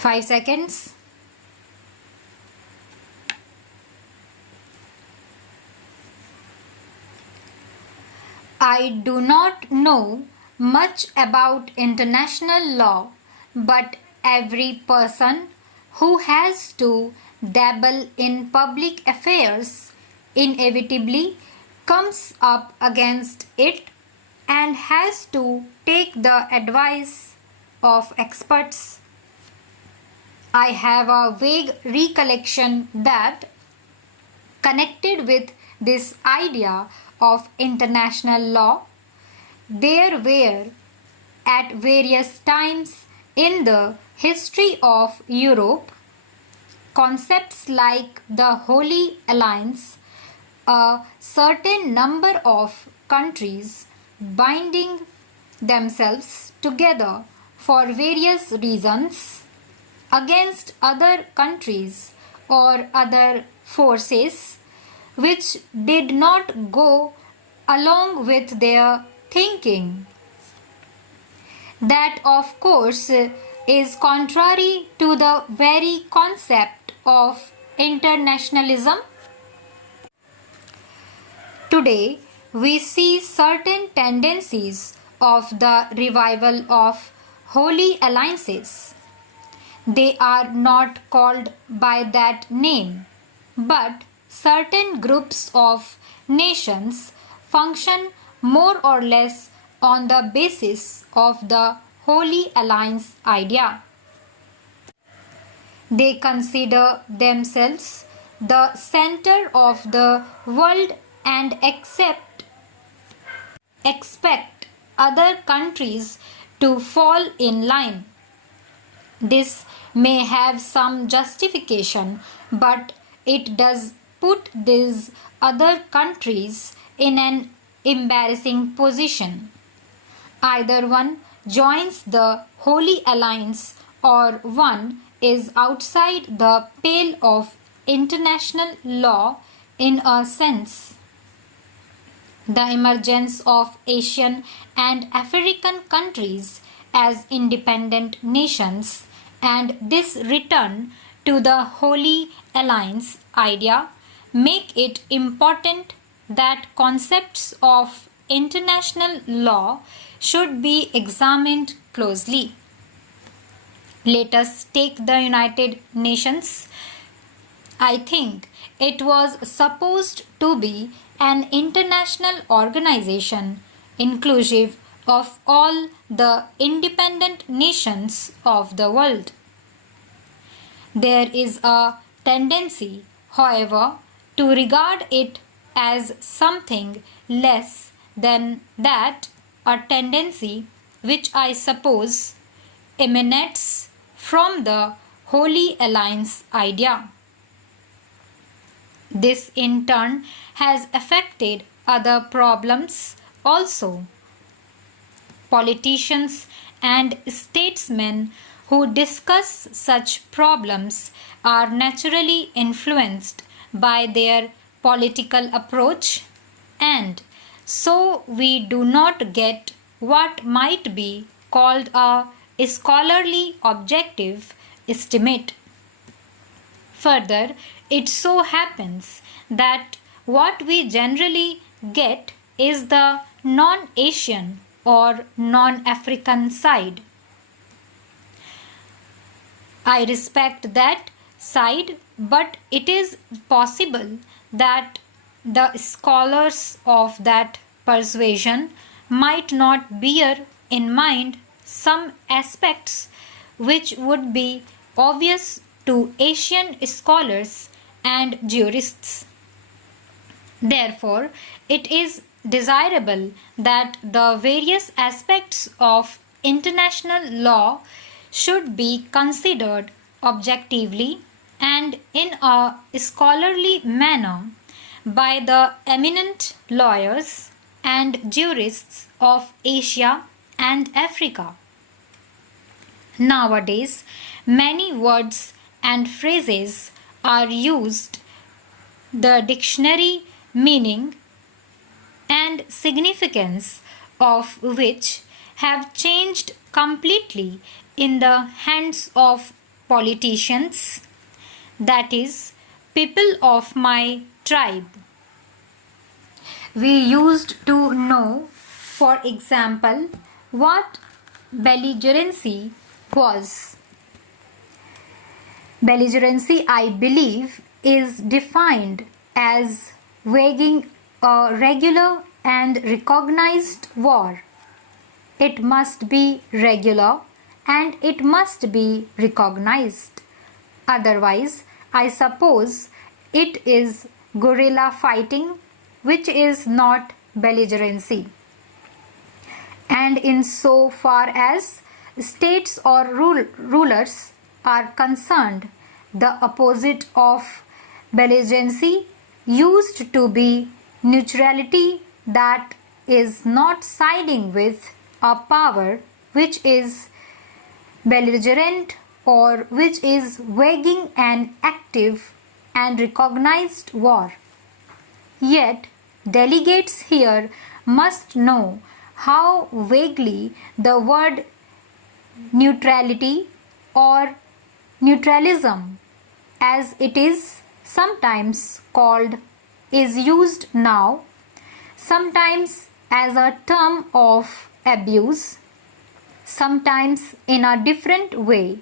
5 seconds. I do not know much about international law, but every person who has to dabble in public affairs inevitably comes up against it and has to take the advice of experts. I have a vague recollection that, connected with this idea of international law, there were at various times in the history of Europe concepts like the Holy Alliance, a certain number of countries binding themselves together for various reasons against other countries or other forces which did not go along with their thinking. That, of course, is contrary to the very concept of internationalism. Today, we see certain tendencies of the revival of holy alliances. They are not called by that name, but certain groups of nations function more or less on the basis of the Holy Alliance idea. They consider themselves the center of the world and expect other countries to fall in line. This may have some justification, but it does put these other countries in an embarrassing position. Either one joins the Holy Alliance or one is outside the pale of international law in a sense. The emergence of Asian and African countries as independent nations and this return to the Holy Alliance idea make it important that concepts of international law should be examined closely. Let us take the United Nations. I think it was supposed to be an international organization inclusive of all the independent nations of the world. There is a tendency, however, to regard it as something less than that, a tendency which I suppose emanates from the Holy Alliance idea. This in turn has affected other problems also. Politicians and statesmen who discuss such problems are naturally influenced by their political approach, and so we do not get what might be called a scholarly objective estimate. Further, it so happens that what we generally get is the non-Asian or non-African side. I respect that side, but it is possible that the scholars of that persuasion might not bear in mind some aspects which would be obvious to Asian scholars and jurists. Therefore, it is desirable that the various aspects of international law should be considered objectively and in a scholarly manner by the eminent lawyers and jurists of Asia and Africa. Nowadays, many words and phrases are used, the dictionary meaning and significance of which have changed completely in the hands of politicians, that is, people of my tribe. We used to know, for example, what belligerency was. Belligerency, I believe, is defined as waging a regular and recognized war. It must be regular and it must be recognized. Otherwise, I suppose it is guerrilla fighting, which is not belligerency. And in so far as states or rulers are concerned, the opposite of belligerency used to be neutrality, that is not siding with a power which is belligerent or which is waging an active and recognized war. Yet, delegates here must know how vaguely the word neutrality or neutralism, as it is sometimes called, is used now, sometimes as a term of abuse, sometimes in a different way,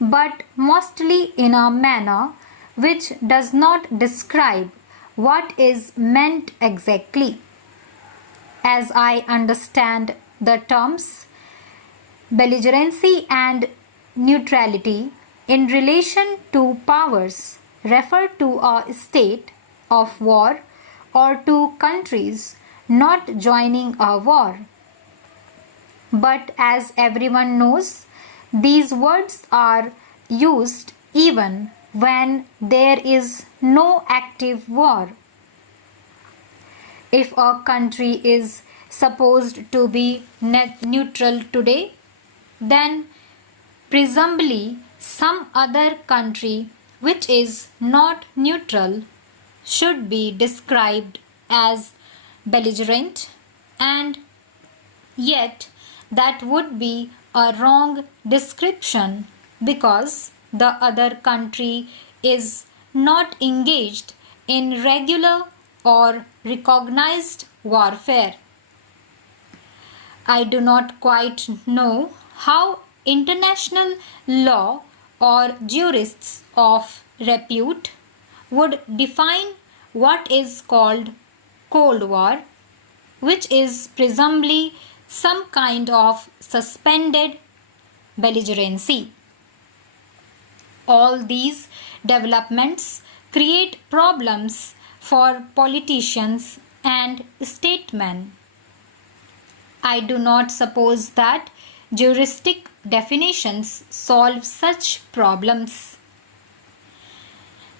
but mostly in a manner which does not describe what is meant exactly. As I understand the terms, belligerency and neutrality in relation to powers refer to a state of war or to countries not joining a war. But as everyone knows, these words are used even when there is no active war. If a country is supposed to be neutral today, then presumably some other country which is not neutral should be described as belligerent, and yet that would be a wrong description because the other country is not engaged in regular or recognized warfare. I do not quite know how international law or jurists of repute would define what is called Cold War, which is presumably some kind of suspended belligerency. All these developments create problems for politicians and statesmen. I do not suppose that juristic definitions solve such problems.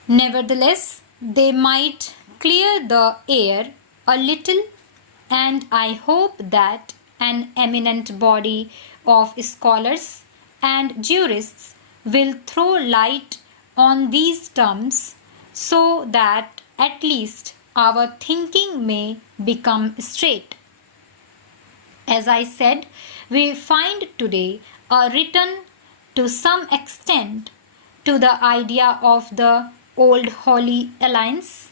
Nevertheless, they might clear the air a little, and I hope that an eminent body of scholars and jurists will throw light on these terms so that at least our thinking may become straight. As I said, we find today a return to some extent to the idea of the old Holy Alliance,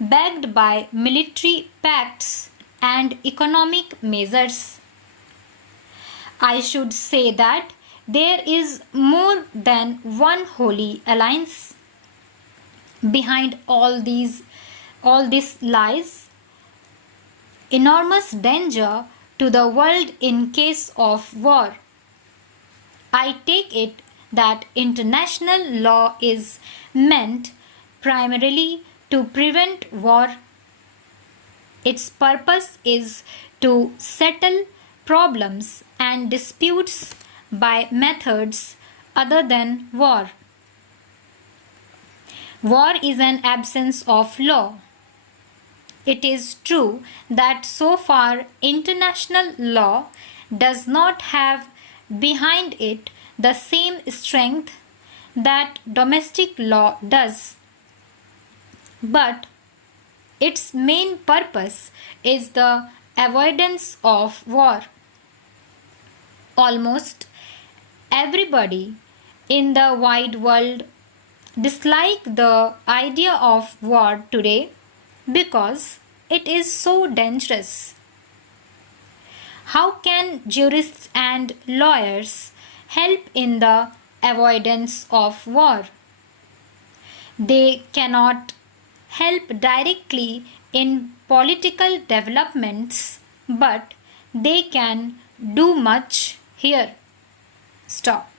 backed by military pacts and economic measures. I should say that there is more than one Holy Alliance. Behind all this lies enormous danger to the world in case of war. I take it that international law is meant primarily to prevent war. Its purpose is to settle problems and disputes by methods other than war. War is an absence of law. It is true that so far international law does not have behind it the same strength that domestic law does. But its main purpose is the avoidance of war. Almost everybody in the wide world dislike the idea of war today because it is so dangerous. How can jurists and lawyers help in the avoidance of war? They cannot help directly in political developments, but they can do much here. Stop.